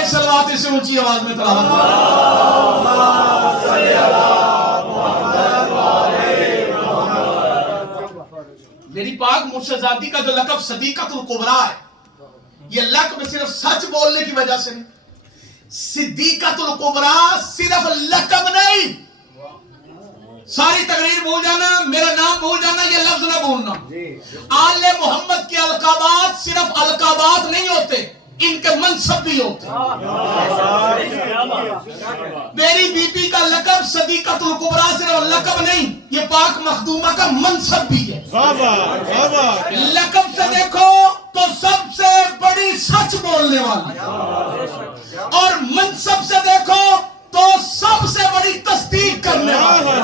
ایک صلوات سے اونچی آواز میں تلاوت میری پاک مرشدزادی کا جو لقب صدیقۃ الکبریٰ ہے، یہ لقب صرف سچ بولنے کی وجہ سے نہیں، صدیقۃ الکبریٰ صرف لقب نہیں، ساری تقریر بھول جانا، میرا نام بھول جانا، یہ لفظ نہ بھولنا۔ آل محمد کے القابات صرف القابات نہیں ہوتے، ان کے منصب بھی ہوتے ہیں۔ میری بی پی کا لقب صدیقۃ الکبریٰ صرف لقب نہیں، یہ پاک مخدومہ کا منصب بھی ہے۔ لقب سے دیکھو تو سب سے بڑی سچ بولنے والی، اور منصب سے دیکھو تو سب سے بڑی تصدیق کرنے والی۔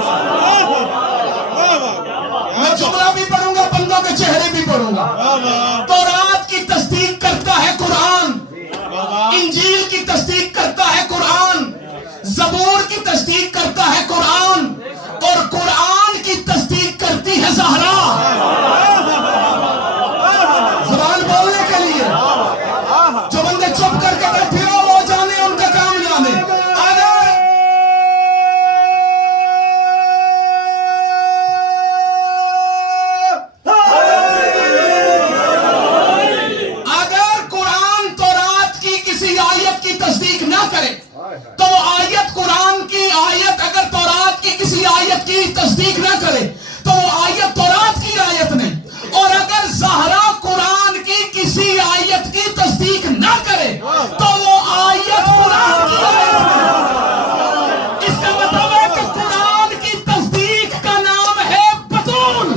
میں جملہ بھی پڑھوں گا، بندوں کے چہرے بھی پڑھوں گا۔ تورات کی تصدیق کرتا ہے قرآن، انجیل کی تصدیق کرتا ہے قرآن، زبور کی تصدیق کرتا ہے قرآن، اور قرآن کی تصدیق کرتی ہے زہرا۔ زبان بولنے کے لیے جو بندے چپ کر کے بیٹھے ہو وہ جانے، ان کا کام جانے۔ اگر قرآن تورات کی کسی آیت کی تصدیق نہ کرے تو وہ آیت، قرآن کی آیت اگر تورات کی کسی آیت کی تصدیق نہ کرے تو وہ آیت تورات کی آیت نہیں، اور اگر زہرا قرآن کی کسی آیت کی تصدیق نہ کرے تو وہ آیت قرآن کی آیت نہیں۔ اس کا مطلب ہے کہ قرآن کی تصدیق کا نام ہے بطول۔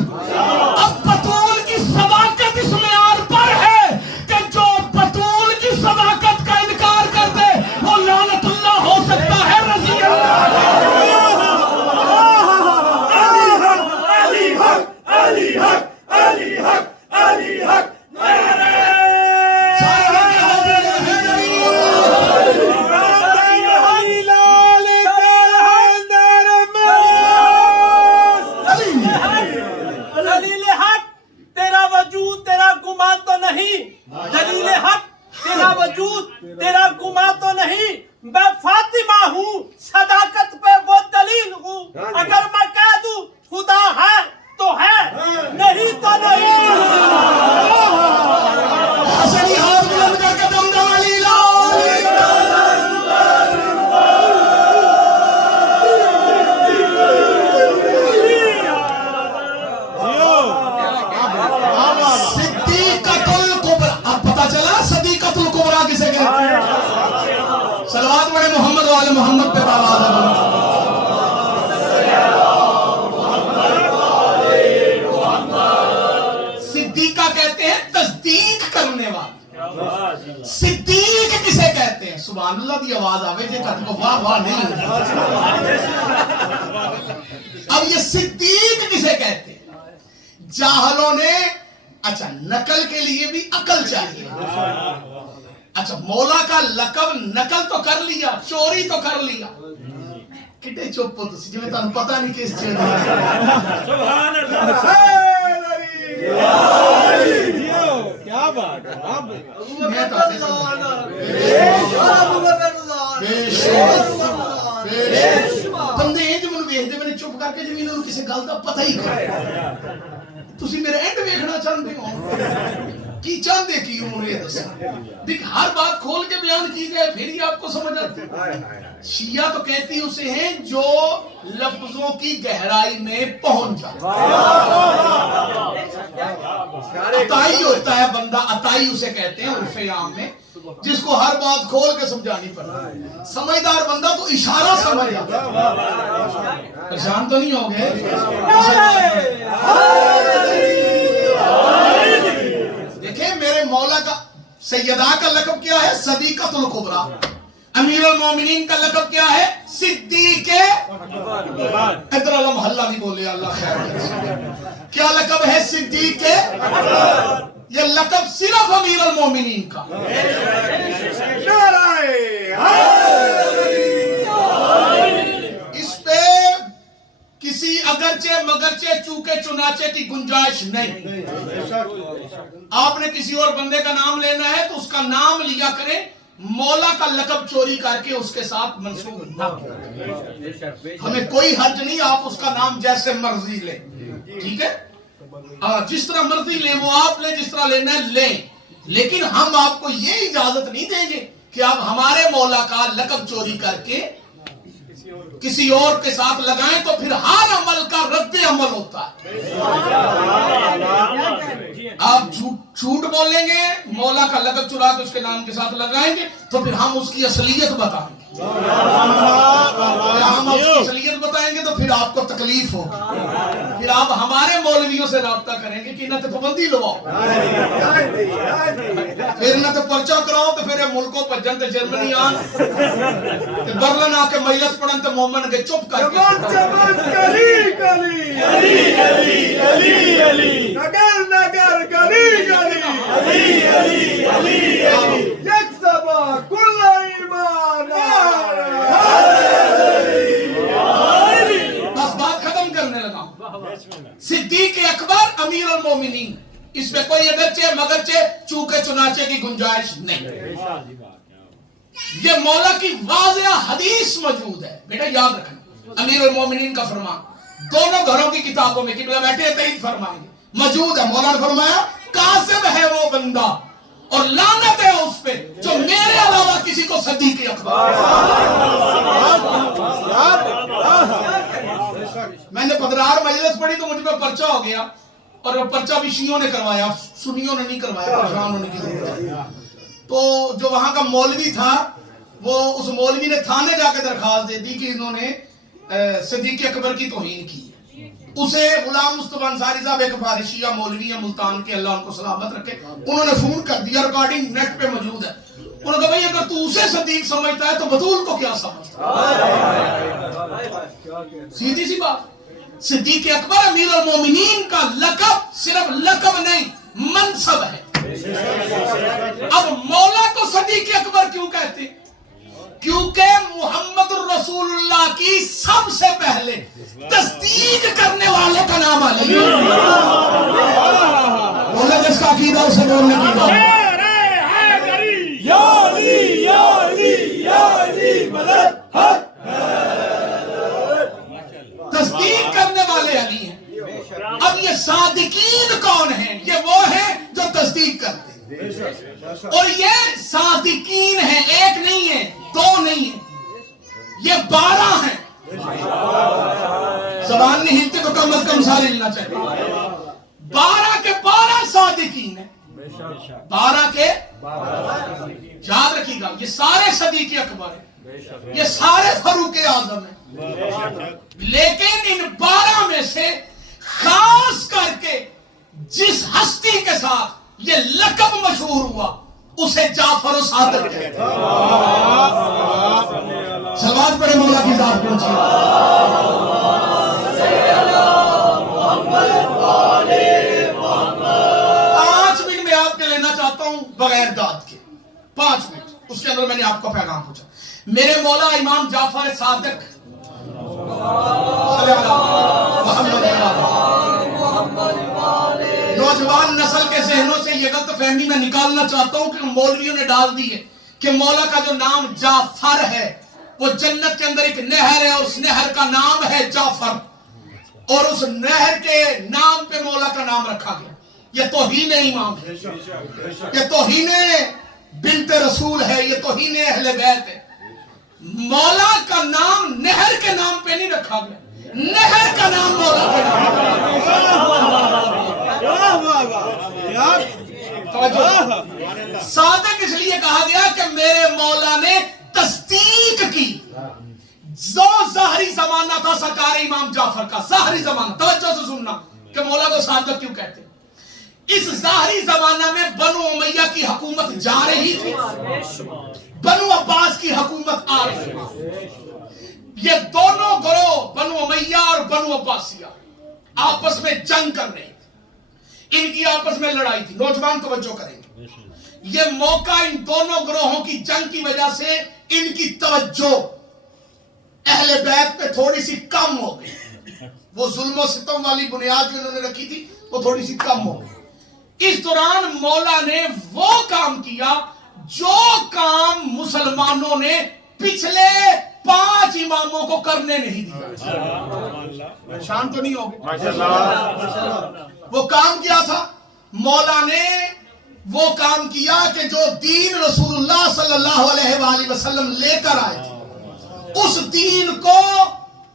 اب بطول کی صداقت اس معیار پر ہے کہ جو بطول کی صداقت کا انکار کر دے وہ لعنت اللہ ہو سکتا ہے، رضی اللہ۔ دلیل حق تیرا وجود تیرا گمان تو نہیں، دلیل حق تیرا وجود تیرا گمان تو نہیں، میں فاطمہ ہوں، صداقت پہ وہ دلیل ہوں۔ اگر میں کہہ دوں خدا ہے تو ہے، نہیں تو نہیں۔ حسنی ہاتھ بلند کر کے دم دم علی صدیقۃ الکبریٰ۔ اب پتا چلا صدیقۃ الکبریٰ کسے کہتے ہیں۔ صلوات پڑھے محمد والے محمد پہ آواز ہے۔ صدیقہ کہتے ہیں تصدیق کرنے والا۔ صدیق کسے کہتے ہیں؟ سبحان اللہ دی آواز آوے جے کہتے کو واہ واہ نہیں۔ اب یہ صدیق کسے کہتے ہیں؟ جاہلوں نے، اچھا نقل کے لیے بھی عقل چاہیے۔ اچھا مولا کا لقب نقل تو کر لیا، چوری تو کر لیا، کٹے چپ ہو تسی جی میں تانوں پتہ نہیں کس چیز سبحان اللہ، کیا بات بندے ہیں جو منو ویکھدے میں چپ کر کے جی انہوں کسی گل دا پتہ ہی نہیں، تسی میرا اینڈ ویکھنا چاہتے ہو کی چاہتے کی انہوں نے دسا دیکھ ہر بات کھول کے بیان کی جائے پھر ہی آپ کو سمجھ آتی ہے۔ شیعہ تو کہتی اسے ہیں جو لفظوں کی گہرائی میں پہنچ جائے۔ عطائی ہوتا ہے بندہ، عطائی اسے کہتے ہیں عرف عام میں، جس کو ہر بات کھول کے سمجھانی پڑتی ہے۔ سمجھدار بندہ تو اشارہ سمجھ جاتا ہے۔ پریشان تو نہیں ہو گئے؟ دیکھیں میرے مولا کا سیدہ کا لقب کیا ہے؟ صدیقۃ الکبریٰ۔ امیر المومنین کا لقب کیا ہے؟ صدیق ادھر اللہ محلہ بھی بولے اللہ خیر کرے۔ کیا لقب ہے؟ صدیق۔ یہ لقب صرف امیر المومنین کا۔ اس پہ کسی اگرچہ مگرچہ چونکہ چنانچہ کی گنجائش نہیں۔ آپ نے کسی اور بندے کا نام لینا ہے تو اس کا نام لیا کریں مولا کا لقب چوری کر کے اس کے ساتھ منسوب نہ کریں. ہمیں کوئی حرج نہیں, آپ اس کا نام جیسے مرضی لیں, ٹھیک ہے, جس طرح مرضی لیں وہ آپ لیں, جس طرح لینا ہے لیں, لیکن ہم آپ کو یہ اجازت نہیں دیں گے کہ آپ ہمارے مولا کا لقب چوری کر کے کسی اور کے ساتھ لگائیں, تو پھر ہر عمل کا رد عمل ہوتا ہے. آپ جھوٹ بولیں گے, مولا کا لقب چرا کے اس کے نام کے ساتھ لگائیں گے, تو پھر ہم اس کی اصلیت بتائیں گے. ہم اس کی اصلیت بتائیں گے تو پھر آپ کو تکلیف ہوگی. پھر آپ ہمارے مولویوں سے رابطہ کریں گے کہ نہ تو پابندی لواؤ, پھر نہ تو پرچہ کراؤ, تو پھر ملکوں پر جنت جرمنی آن برلن آ کے مجلس پڑھن تو مومن کے چپ کر صدیق اکبر امیر المومنین, اس میں کوئی اگرچہ مگرچہ چونکہ چنانچہ کی گنجائش نہیں. یہ مولا کی واضح حدیث موجود ہے, بیٹا یاد رکھنا. امیر المومنین کا فرمان دونوں گھروں کی کتابوں میں, قبلہ بیٹھے تحید فرمائیں گے, موجود ہے. مولا نے فرمایا کاذب ہے وہ بندہ اور لعنت ہے اس پہ جو میرے علاوہ کسی کو صدیق اکبر. میں نے پدرار مجلس پڑھی تو مجھ پہ پرچہ ہو گیا, اور پرچہ بھی شیعوں نے کروایا, سنیوں نے نہیں کروایا, پریشان ہونے کی ضرورت ہے. تو جو وہاں کا مولوی تھا, وہ اس مولوی نے تھانے جا کے درخواست دے دی کہ انہوں نے صدیق اکبر کی توہین کی ہے. اسے غلام مصطفیٰ انصاری صاحب ایک فارشیہ مولوی ہیں ملتان کے, اللہ ان کو سلامت رکھے, انہوں نے فون کر دیا, ریکارڈنگ نیٹ پہ موجود ہے. انہوں نے کہا بھئی اگر تو اسے صدیق سمجھتا ہے تو بطول کو کیا سمجھتا ہے. سیدھی سی بات. صدیق اکبر امیر المومنین کا لقب صرف لقب نہیں منصب ہے. اب مولا کو صدیق اکبر کیوں کہتے ہیں؟ کیونکہ محمد الرسول اللہ کی سب سے پہلے تصدیق کرنے والے کا نام علی. بولے جس کا عقیدہ اسے بولنے کی بات. تصدیق کرنے والے علی ہیں. اب یہ صادقین کون ہیں؟ یہ وہ ہیں جو تصدیق کرتے ہیں, اور یہ صادقین ہیں, ایک نہیں ہے, دو نہیں ہے, یہ 12 ہیں. زبان نہیں ہلتے تو کم از کم سارے ہلنا چاہیے. 12 کے 12 صادقین ہیں, 12 کے یاد رکھیے گا, یہ سارے صدیق اکبر ہیں, یہ سارے فاروق اعظم ہیں. لیکن ان 12 میں سے خاص کر کے جس ہستی کے ساتھ یہ لقب مشہور ہوا اسے جعفر و صادق کہتے ہیں. صلوات پڑھے مولا کی ذات پہنچی. 5 منٹ میں آپ کے لینا چاہتا ہوں بغیر داد کے, 5 منٹ, اس کے اندر میں نے آپ کو پیغام پوچھا. میرے مولا امام جعفر صادق نوجوان نسل کے ذہنوں سے یہ غلط فہمی میں نکالنا چاہتا ہوں کہ مولویوں نے ڈال دی ہے کہ مولا کا جو نام جعفر ہے وہ جنت کے اندر ایک نہر ہے, اور اس نہر کا نام ہے جعفر, اور اس نہر کے نام پہ مولا کا نام رکھا گیا. یہ توہین امام ہے, یہ توہین بنت رسول ہے, یہ توہین اہل بیت ہے. مولا کا نام نہر کے نام پہ نہیں رکھا گیا, نہر کا نام مولا کے نام. صادق اس لیے کہا گیا کہ میرے مولا نے تصدیق کی. جو ظاہری زمانہ تھا سرکار امام جعفر کا, ظاہری زمانہ, توجہ سے سننا کہ مولا کو صادق کیوں کہتے ہیں. اس ظاہری زمانہ میں بنو امیہ کی حکومت جا رہی تھی, بنو عباس کی حکومت آ رہی تھی. یہ دونوں گروہ بنو امیہ اور بنو عباسیہ آپس میں جنگ کر رہے تھے, ان کی آپس میں لڑائی تھی. نوجوان توجہ کریں گے, یہ موقع ان دونوں گروہوں کی جنگ کی وجہ سے ان کی توجہ اہل بیت پہ تھوڑی سی کم ہو گئی. وہ ظلم و ستم والی بنیاد جو انہوں نے رکھی تھی وہ تھوڑی سی کم ہو گئی. اس دوران مولا نے وہ کام کیا جو کام مسلمانوں نے پچھلے 5 اماموں کو کرنے نہیں دیا. پریشان تو نہیں ہو گئے؟ وہ کام کیا تھا مولا نے؟ وہ کام کیا کہ جو دین رسول اللہ صلی اللہ علیہ وآلہ وسلم لے کر آئے تھے اس دین کو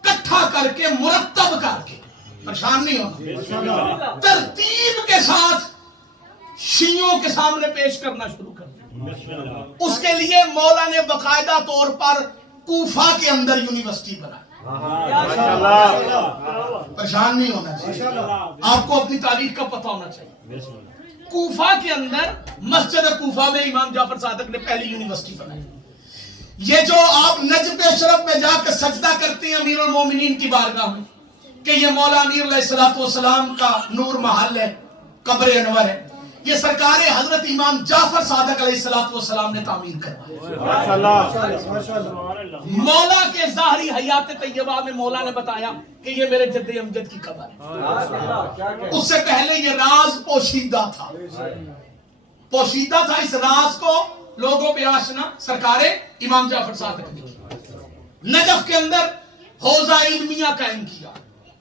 اکٹھا کر کے مرتب کر کے، پریشان نہیں ہونا، ترتیب کے ساتھ شیعوں کے سامنے پیش کرنا شروع کر دیا. اس کے لیے مولا نے باقاعدہ طور پر کوفہ کے اندر یونیورسٹی بنائی. پریشان نہیں ہونا چاہیے، آپ کو اپنی تاریخ کا پتہ ہونا چاہیے. کوفہ کے اندر مسجد کوفہ میں امام جعفر صادق نے پہلی یونیورسٹی بنائی. یہ جو آپ نجف شرف میں جا کے سجدہ کرتے ہیں امیر المومنین کی بارگاہ میں کہ یہ مولا امیر علیہ السلام کا نور محل ہے، قبر انور ہے، یہ سرکار حضرت امام جعفر صادق علیہ السلام نے تعمیر کروایا. مولا کے ظاہری حیات طیبہ میں مولا نے بتایا کہ یہ میرے جد امجد کی قبر ہے. اس سے پہلے یہ راز پوشیدہ تھا، اس راز کو لوگوں پہ آشنا سرکار امام جعفر صادق نے کیا. نجف کے اندر حوزہ علمیہ قائم کیا،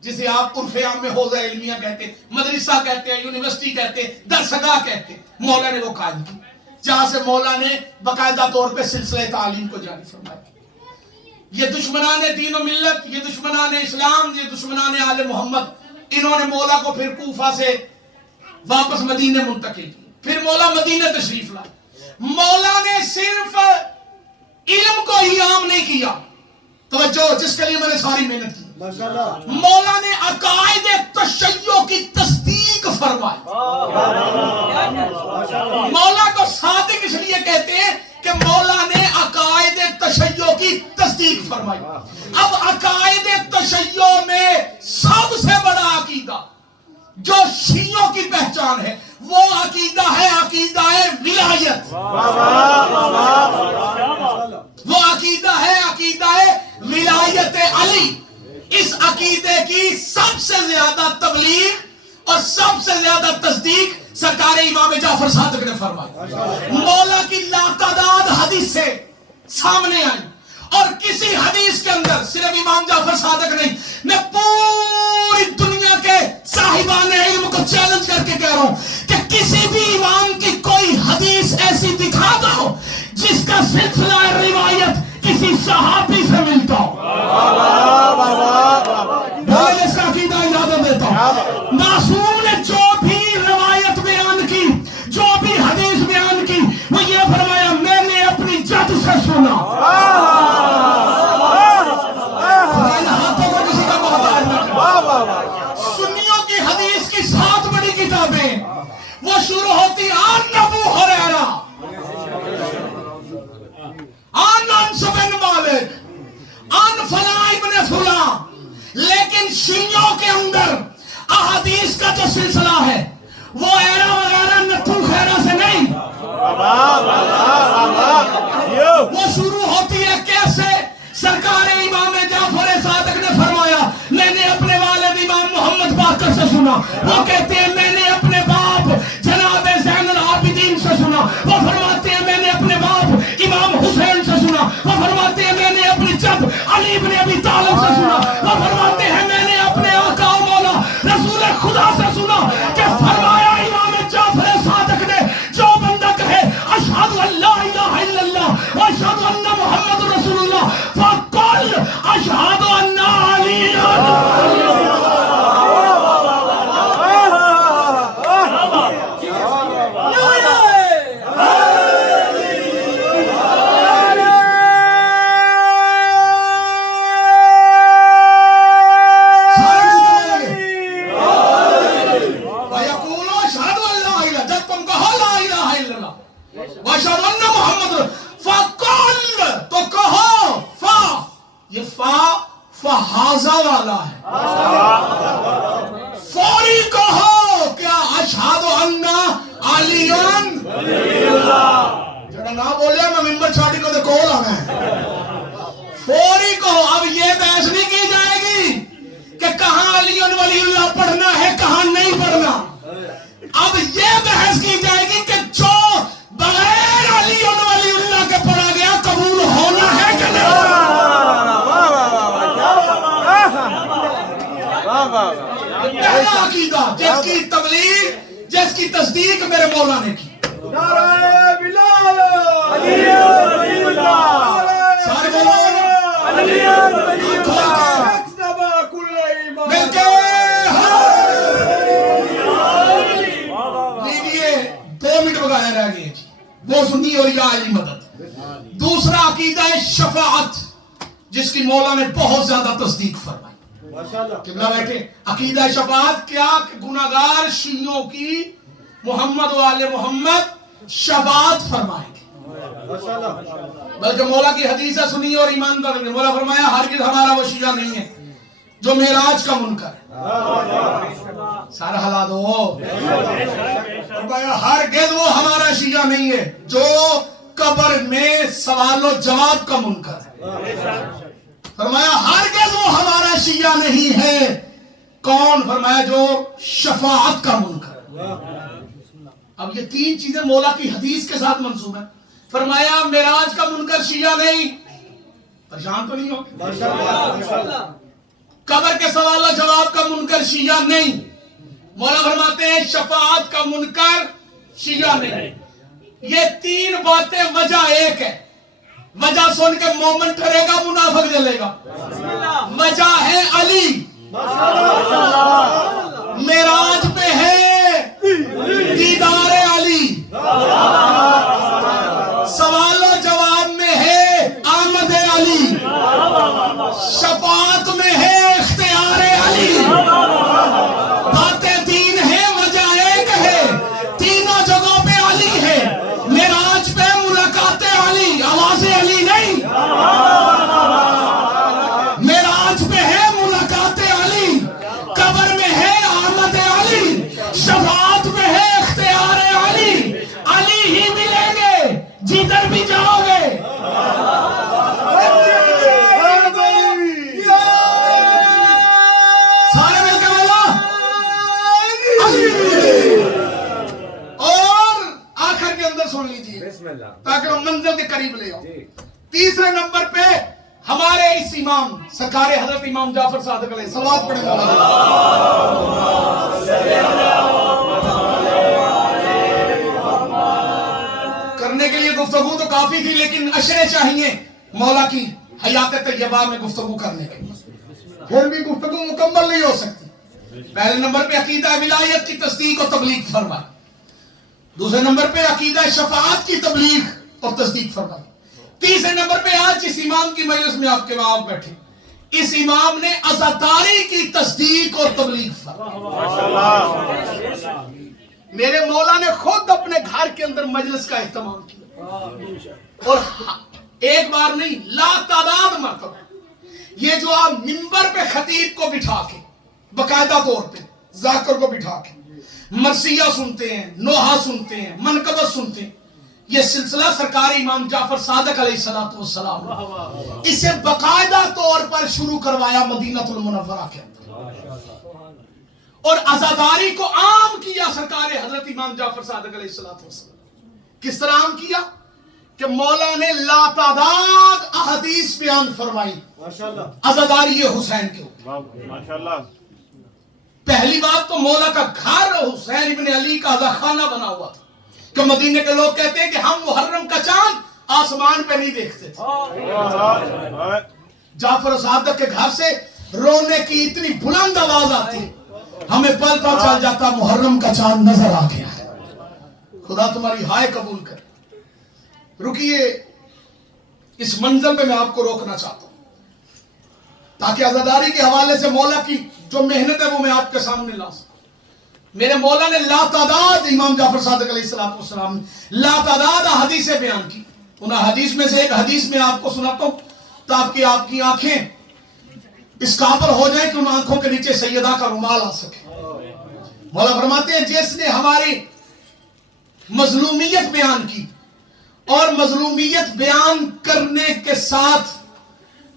جسے آپ عرف عام میں حوزہ علمیہ کہتے ہیں، مدرسہ کہتے ہیں، یونیورسٹی کہتے ہیں، درسگاہ کہتے ہیں. مولا نے وہ قائم کی جہاں سے مولا نے باقاعدہ طور پہ سلسلہ تعلیم کو جاری فرمایا. یہ دشمنان دین و ملت، یہ دشمنان اسلام، یہ دشمنان آل محمد، انہوں نے مولا کو پھر کوفہ سے واپس مدینے منتقل کیا. پھر مولا مدینے تشریف لائے. مولا نے صرف علم کو ہی عام نہیں کیا، توجہ جس کے لیے میں نے ساری محنت کی، مولا نے عقائد تشیع کی تصدیق فرمائی. مولا کو صادق اس لیے کہتے ہیں کہ مولا نے عقائد تشیع کی تصدیق فرمائی. اب عقائد تشیع میں سب سے بڑا عقیدہ جو شیعوں کی پہچان ہے وہ عقیدہ ہے عقیدہ ولایت. وہ عقیدہ ہے عقیدہ ولایت علی. اس عقیدے کی سب سے زیادہ تبلیغ اور سب سے زیادہ تصدیق سرکار امام جعفر صادق نے فرمائی. مولا کی لاتعداد حدیثیں سامنے آئی اور کسی حدیث کے اندر صرف امام جعفر صادق نہیں، میں پوری دنیا کے صاحبان علم کو چیلنج کر کے کہہ رہا ہوں کہ کسی بھی امام کی کوئی حدیث ایسی دکھا دو جس کا سلسلہ روایت کسی صحابی سے ملتا ہو. میں اس کا عقیدہ اجازت دیتا ہوں. معصوم نے جو بھی روایت بیان کی، جو بھی حدیث بیان کی، وہ یہ فرمایا میں نے اپنی جد سے سنا. ہاتھوں کو کسی کا محتاج نہ. سنیوں کی حدیث کی 7 بڑی کتابیں وہ شروع ہوتی عن ابو ہریرہ، عن انس بن مالک، عن فلاں ابن فلاں. لیکن شیعوں کے اندر احادیث کا جو سلسلہ ہے وہ ایرا وغیرہ نتھو خیرہ سے نہیں، وہ شروع ہوتی ہے کیسے؟ سرکار امام جعفر صادق نے فرمایا میں نے اپنے والد امام محمد باقر سے سنا. وہ کہتے ہیں میں نے اپنے باپ جناب زین العابدین سے سنا. وہ فرماتے ہیں میں نے اپنے باپ امام حسین سے سنا. وہ فرماتے ہیں میں نے اپنی جد علی بن ابی طالب سے سنا. وہ فرماتے ہیں میں نے اپنے آقا و مولا رسول خدا سے سنا کہ فرمایا امام جعفر صادق نے جو بندہ کہے اشہد ان لا الہ الا اللہ و اشہد ان محمد رسول اللہ فقل اشہد ان علی فہازہ والا ہے. فوری کہو کیا اشہد ان علی جڑا نہ بولیا میں ممبر چھاڑی کو دے کول آنا ہے. فوری کہو. اب یہ بحث نہیں کی جائے گی کہ کہاں علی ولی اللہ پڑھنا ہے کہاں نہیں پڑھنا. اب یہ بحث کی جائے گی کہ جو بغیر علی ولی اللہ کے پڑھا گیا قبول جس کی تبلیغ جس کی تصدیق میرے مولا نے کی. نعرہ بلال علی ولی اللہ سارے بولو مل کے لیجیے 2 منٹ بغایا رہ گئے جی. وہ سنی اور یا علی مدد. دوسرا عقیدہ ہے شفاعت جس کی مولا نے بہت زیادہ تصدیق فرمائی. قبلہ بیٹھے. عقیدہ شفاعت کیا کہ گناہگار شیعوں کی محمد و آل محمد شفاعت فرمائیں گے. بلکہ مولا کی حدیث ہے سنی اور ایماندار نے مولا فرمایا ہرگز ہمارا وہ شیعہ نہیں ہے جو معراج کا منکر ہے. سارا حالات ہو فرمایا ہرگز وہ ہمارا شیعہ نہیں ہے جو قبر میں سوال و جواب کا منکر ہے. فرمایا ہرگز وہ ہمارا شیعہ نہیں ہے. کون؟ فرمایا جو شفاعت کا منکر. اب یہ 3 چیزیں مولا کی حدیث کے ساتھ منسوب ہیں. فرمایا معراج کا منکر شیعہ نہیں. پریشان تو نہیں ہو؟ قبر کے سوال و جواب کا منکر شیعہ نہیں. مولا فرماتے ہیں شفاعت کا منکر شیعہ نہیں. یہ 3 باتیں وجہ ایک ہے. وجہ سن کے مومن ٹھہرے گا منافق جلے گا. وجہ ہے علی. معراج پہ ہے دیدار علی. سوال و جواب میں ہے آمد علی. شفاعت میں ہے اختیار علی. باتیں 3 ہیں وجہ ایک ہے. تینوں جگہوں پہ علی ہے. معراج پہ ملاقات علی آواز علی نہیں. معراج پہ ہے ملاقات علی. قبر میں ہے آمد علی. شفاعت میں ہے اختیار علی. علی ہی ملیں گے جدھر بھی جاؤ گے. سارے مل کے بولا اور آخر کے اندر سن لیجیے تاکہ ہم منزل کے قریب لے آؤ. تیسرے نمبر پہ ہمارے اس امام سرکار حضرت امام جعفر صادق علیہ صلوات پڑھیں مولا. کرنے کے لیے گفتگو تو کافی تھی لیکن اشرے چاہیے مولا کی حیات طیبہ میں گفتگو کرنے کے لیے. پھر بھی گفتگو مکمل نہیں ہو سکتی. پہلے نمبر پہ عقیدہ ولایت کی تصدیق اور تبلیغ فرمائی. دوسرے نمبر پہ عقیدہ شفاعت کی تبلیغ اور تصدیق فرمائی. تیسرے نمبر پہ آج اس امام کی مجلس میں آپ کے وہاں بیٹھے اس امام نے عزاداری کی تصدیق اور تبلیغ فرمائی. میرے مولا نے خود اپنے گھر کے اندر مجلس کا اہتمام کیا اور ایک بار نہیں لا تعداد مرتبہ. یہ جو آپ منبر پہ خطیب کو بٹھا کے باقاعدہ طور پہ ذاکر کو بٹھا کے مرثیہ سنتے ہیں نوحہ سنتے ہیں منقبت سنتے ہیں. یہ سلسلہ سرکار امام جعفر صادق علیہ السلام اسے باقاعدہ طور پر شروع کروایا مدینہ المنورہ کے اندر اور عزاداری کو عام کیا سرکار حضرت امام جعفر صادق علیہ السلام. کس طرح عام کیا کہ مولا نے لا تعداد احادیث بیان فرمائی عزاداری حسین کے اوپر. پہلی بات تو مولا کا گھر حسین ابن علی کا خانہ بنا ہوا تھا کہ مدینے کے لوگ کہتے ہیں کہ ہم محرم کا چاند آسمان پہ نہیں دیکھتے تھے. جعفر صادق کے گھر سے رونے کی اتنی بلند آواز آتی ہمیں پتہ چل جاتا محرم کا چاند نظر آ گیا ہے. خدا تمہاری ہائے قبول کر. رکیے اس منزل پہ میں آپ کو روکنا چاہتا ہوں تاکہ عزاداری کے حوالے سے مولا کی جو محنت ہے وہ میں آپ کے سامنے لا سکوں. میرے مولا نے لا تعداد امام جعفر صادق علیہ السلام نے لا تعداد حدیثیں بیان کی. ان حدیث میں سے ایک حدیث میں آپ کو سناتا ہوں تاکہ آپ کی آنکھیں اس قابل ہو جائیں کہ ان آنکھوں کے نیچے سیدہ کا رومال آ سکے. مولا فرماتے ہیں جس نے ہماری مظلومیت بیان کی اور مظلومیت بیان کرنے کے ساتھ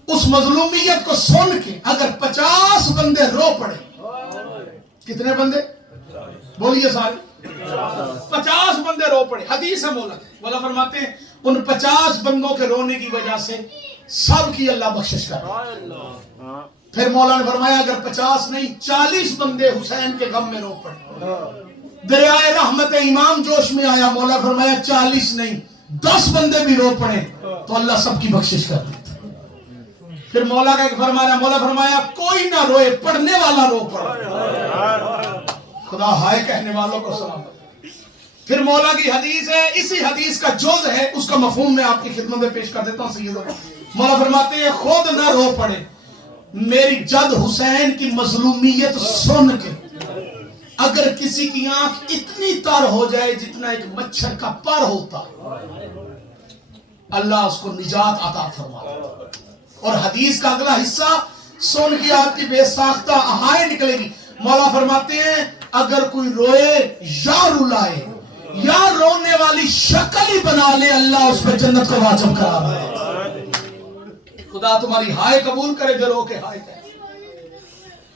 اس مظلومیت کو سن کے اگر 50 بندے رو پڑے. کتنے بندے بولیے سارے 50 بندے رو پڑے. حدیث ہے مولا فرماتے ہیں ان 50 بندوں کے رونے کی وجہ سے سب کی اللہ بخشش کر. پھر مولا نے فرمایا اگر 50 نہیں 40 بندے حسین کے غم میں رو پڑے. دریائے رحمت امام جوش میں آیا. مولا فرمایا 40 نہیں 10 بندے بھی رو پڑے تو اللہ سب کی بخشش کر دیتا. پھر مولا کا ایک فرمانا, مولا فرمایا کوئی نہ روئے, پڑھنے والا رو پڑے. خدا ہائے کہنے والوں کو سلامت. پھر مولا کی حدیث ہے, اسی حدیث کا جز ہے, اس کا مفہوم میں آپ کی خدمت میں پیش کر دیتا ہوں سیدوں. مولا فرماتے ہیں خود نہ رو پڑے, میری جد حسین کی مظلومیت سن کے اگر کسی کی آنکھ اتنی تر ہو جائے جتنا ایک مچھر کا پر ہوتا, اللہ اس کو نجات عطا فرماتا. اور حدیث کا اگلا حصہ سن کے آپ کی بے ساختہ آہائیں نکلے گی. مولا فرماتے ہیں اگر کوئی روئے یا رلائے یا رونے والی شکل ہی بنا لے, اللہ اس پہ جنت کو واجب کرا دے. خدا تمہاری ہائے قبول کرے جو رو کے ہائے کہے.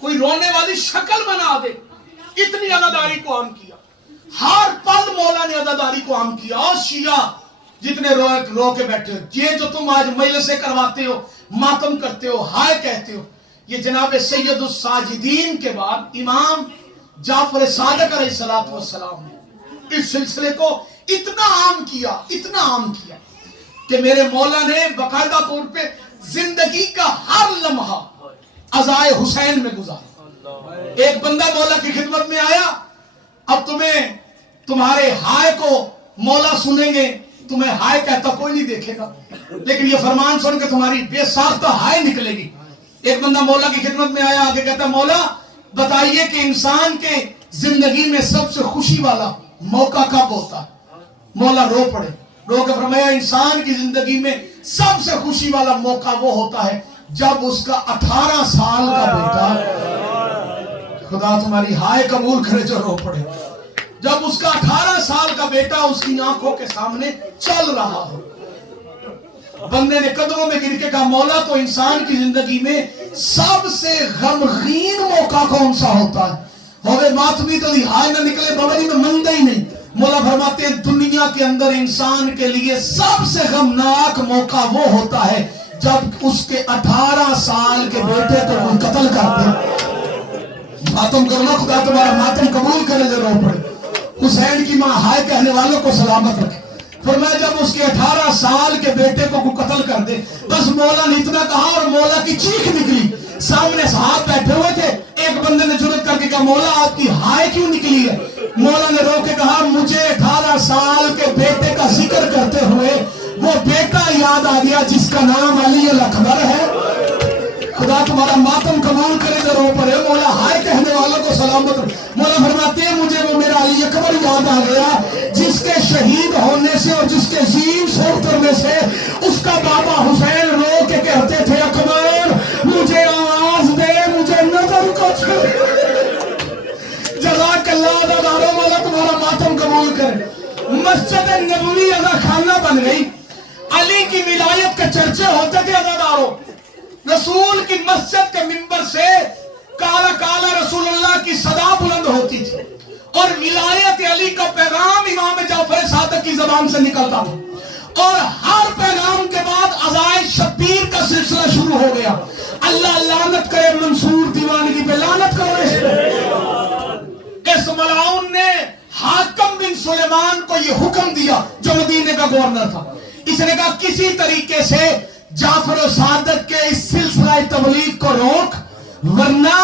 کوئی رونے والی شکل بنا دے, اتنی عزاداری کو عام کیا. ہر پل مولا نے عزاداری کو عام کیا. اور شیعہ جتنے رو کے بیٹھے ہو, یہ جو تم آج مجلسیں کرواتے ہو, ماتم کرتے ہو, ہائے کہتے ہو, یہ جناب سید الساجدین کے بعد امام جعفر صادق علیہ السلام نے اس سلسلے کو اتنا عام کیا, اتنا عام کیا کہ میرے مولا نے باقاعدہ طور پہ زندگی کا ہر لمحہ عزائے حسین میں گزارا. ایک بندہ مولا کی خدمت میں آیا, اب تمہارے ہائے کو مولا سنیں گے, تمہیں ہائے کہتا کوئی نہیں دیکھے گا, لیکن یہ فرمان سن کے تمہاری بے ساختہ ہائے نکلے گی. ایک بندہ مولا کی خدمت میں آیا, آگے کہتا مولا بتائیے کہ انسان کے زندگی میں سب سے خوشی والا موقع کب ہوتا ہے؟ مولا رو پڑے, رو کے فرمایا انسان کی زندگی میں سب سے خوشی والا موقع وہ ہوتا ہے جب اس کا 18 سال کا بیٹا, خدا تمہاری ہائے قبول کرے جو رو پڑے, جب اس کا 18 سال کا بیٹا اس کی آنکھوں کے سامنے چل رہا ہو. بندے نے قدموں میں گر کے کہا مولا تو انسان کی زندگی میں سب سے غمگین موقع کون سا ہوتا ہے؟ ہوئے ماتمی تو ہائے نہ نکلے بابری میں مندہ ہی نہیں. مولا فرماتے ہیں دنیا کے اندر انسان کے لیے سب سے غمناک موقع وہ ہوتا ہے جب اس کے 18 سال کے بیٹے کو کوئی قتل کر دے. ماتم کرنا, خدا تمہارا ماتم قبول کرے جو رو پڑے. حسین کی ماں ہائے کہنے والوں کو سلامت رکھے. فرمایا جب اس کے 18 سال کے بیٹے کو کوئی قتل کر دے, بس مولا نے اتنا کہا اور مولا کی چیخ نکلی. سامنے صحابہ بیٹھے ہوئے تھے, ایک بندے نے جرأت کر کے کہا مولا آپ کی ہائے کیوں نکلی ہے؟ مولا نے رو کے کہا مجھے 18 سال کے بیٹے کا ذکر کرتے ہوئے وہ بیٹا یاد آ گیا جس کا نام علی الاکبر ہے. خدا تمہارا ماتم قبول کرے جو رو پڑے. مولا ہائے کہنے والوں کو سلامت. مولا فرماتے ہیں مجھے وہ میرا علی اکبر یاد آ گیا جس کے شہید ہونے سے اور جس کے عظیم سر کرنے سے اس کا بابا حسین رو کے کہتے تھے اکبر مجھے آواز دے, مجھے نظر کو چھوڑ. جزاک اللہ عزادارو, مولا تمہارا ماتم قبول کرے. مسجد نبوی عزا خانہ بن گئی. علی کی ولایت کے چرچے ہوتے تھے عزادارو. رسول کی مسجد کے منبر سے کالا کالا رسول اللہ کی صدا بلند ہوتی تھی اور ولایت علی کا پیغام امام جعفر صادق کی زبان سے نکلتا تھا. اور ہر پیغام کے بعد عزائے شبیر کا سلسلہ شروع ہو گیا. اللہ لعنت کرے منصور دیوانگی پہ, لعنت کرے. اس ملعون نے حاکم بن سلیمان کو یہ حکم دیا جو مدینے کا گورنر تھا. اس نے کہا کسی طریقے سے جعفر صادق کے اس سلسلہ تبلیغ کو روک, ورنہ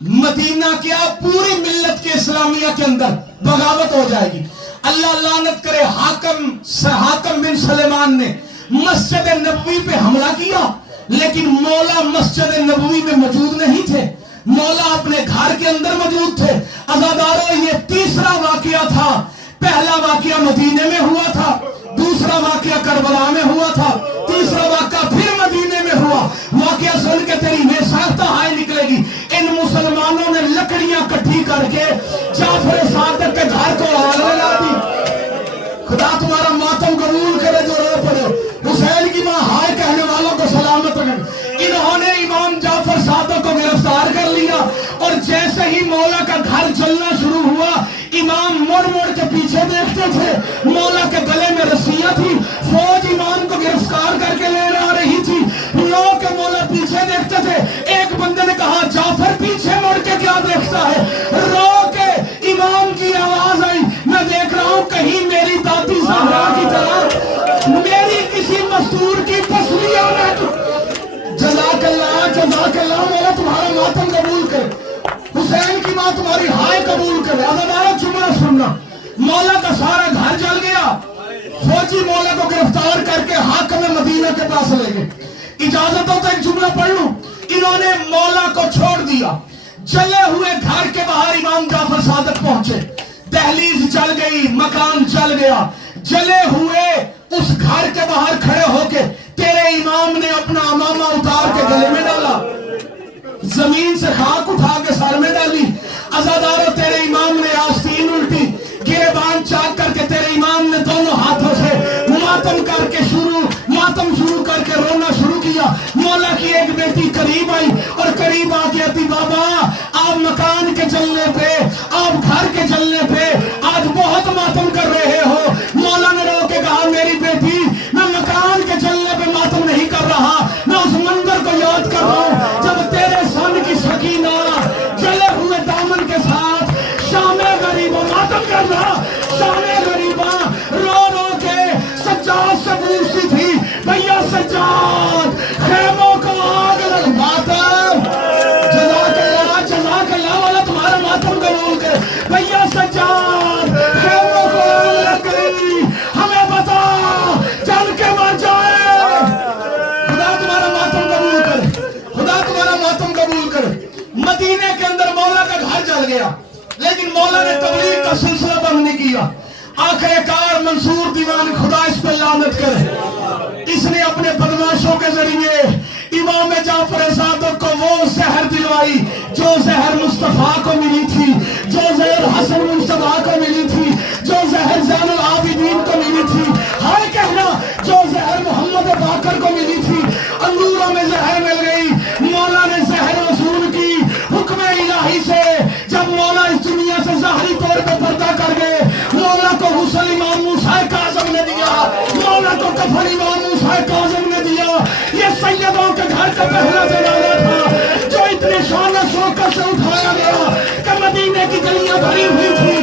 مدینہ کیا پوری ملت کے اسلامیہ کے اندر بغاوت ہو جائے گی. اللہ لعنت کرے حاکم بن سلیمان نے مسجد نبوی پہ حملہ کیا, لیکن مولا مسجد نبوی میں موجود نہیں تھے. مولا اپنے گھر کے اندر موجود تھے. عزادارو یہ تیسرا واقعہ تھا. پہلا واقعہ مدینے میں ہوا تھا, دوسرا واقعہ کربلا میں ہوا تھا, تیسرا واقعہ پھر مدینے میں ہوا. واقعہ سن کے تیری بے ساختہ ہائے نکلے گی. ان مسلمانوں نے لکڑیاں کٹھی کر کے جعفر صادق کے گھر کو آگ لگا دی. خدا تمہارا ماتم قبول کرے جو رو پڑے. حسین کی ماں ہائے کہنے والوں کو سلامت رکھے. انہوں نے امام جعفر صادق کو گرفتار کر لیا اور جیسے ہی مولا کا گھر جلنا شروع ہوا امام مڑ مڑ کے پیچھے دیکھتے تھے. مولا کے گلے میں رسیاں تھی, فوج امام کو گرفتار کر کے لے آ رہی تھی. لوگ کے مولا پیچھے دیکھتے تھے. ایک بندے بندے نے کہا جعفر پیچھے مڑ کے کیا دیکھتا ہے؟ رو کے امام کی آواز آئی، میں دیکھ رہا ہوں کہیں میری دادی زہرا کی طرح میری کسی مستور کی تصویر نہ جزاک اللہ مولا تمہارا ماتم قبول کرے، حسین کی ماں تمہاری ہائے قبول کرے۔ عزیزانو جملہ سننا، مولا کا سارا گھر جل گیا، فوجی مولا کو گرفتار کر کے حاکم مدینہ کے پاس لے گئے۔ اجازت ہو تو ایک جملہ پڑھ لوں، انہوں نے مولا کو چھوڑ دیا، جلے ہوئے گھر کے باہر امام جعفر صادق پہنچے، دہلیز جل گئی، مکان جل گیا، جلے ہوئے اس گھر کے باہر کھڑے ہو کے تیرے امام نے اپنا امامہ اتار کے گلے میں ڈالا، زمین سے خاک اٹھا کے سر میں ڈالی۔ عزادارو تیرے امام نے آستین الٹی، گریبان چاک کر کے تیرے امام نے دونوں ہاتھوں سے ماتم شروع کر کے رونا شروع کیا۔ مولا کی ایک بیٹی قریب آئی اور قریب آ کے اتی بابا آپ مکان کے جلنے پہ، آپ گھر کے جلنے پہ آج بہت ماتم کر رہے ہو۔ مولا نے رو کے کہا میری بیٹی میں مکان کے جلنے پہ ماتم نہیں کر رہا، میں اس منظر کو یاد کر رہا ہوں جب تیرے سن کی سکینہ جلے ہوئے دامن کے ساتھ شام غریبہ ماتم کرنا، شام غریبہ رو رو کے سجاد سے پوچھتی تھی بھیا سجاد خیموں کو آگ لگ ماتم، جزاک اللہ والا تمہارا ماتم قبول کرے۔ بھیا سجاد خیموں کو آگ لگ گئی، ہمیں بتا چل کے مر جائے۔ خدا تمہارا ماتم قبول کرے، خدا تمہارا ماتم قبول کرے۔ مدینے کے اندر مولا کا گھر جل گیا، لیکن مولا نے تبلیغ کا سلسلہ بند نہیں کیا۔ آخر کار منصور دیوان خدا اس پہ لعنت کرے، اس نے اپنے بدماشوں کے ذریعے امام جعفر صادق کو وہ زہر دلوائی جو زہر مصطفیٰ کو ملی تھی، جو زہر حسن مصطفیٰ کو ملی تھی، جو زہر زین العابدین کو ملی تھی، ہائے کہنا جو زہر محمد باقر کو ملی تھی۔ انگوروں میں زہر مل گئی، مولا نے زہر وصول کی حکم الہی سے۔ جب مولا اس دنیا سے ظاہری طور پہ پردہ کر گئے، مولا کو غسل امام موسیٰ کاظم نے دیا، مولا کو کفن امام موسیٰ کاظم نے دیا۔ یہ سیدوں کے گھر کا پہلا جنازہ تھا جو اتنے شان و شوکت سے اٹھایا گیا کہ مدینے کی گلیاں بھری ہوئی تھی۔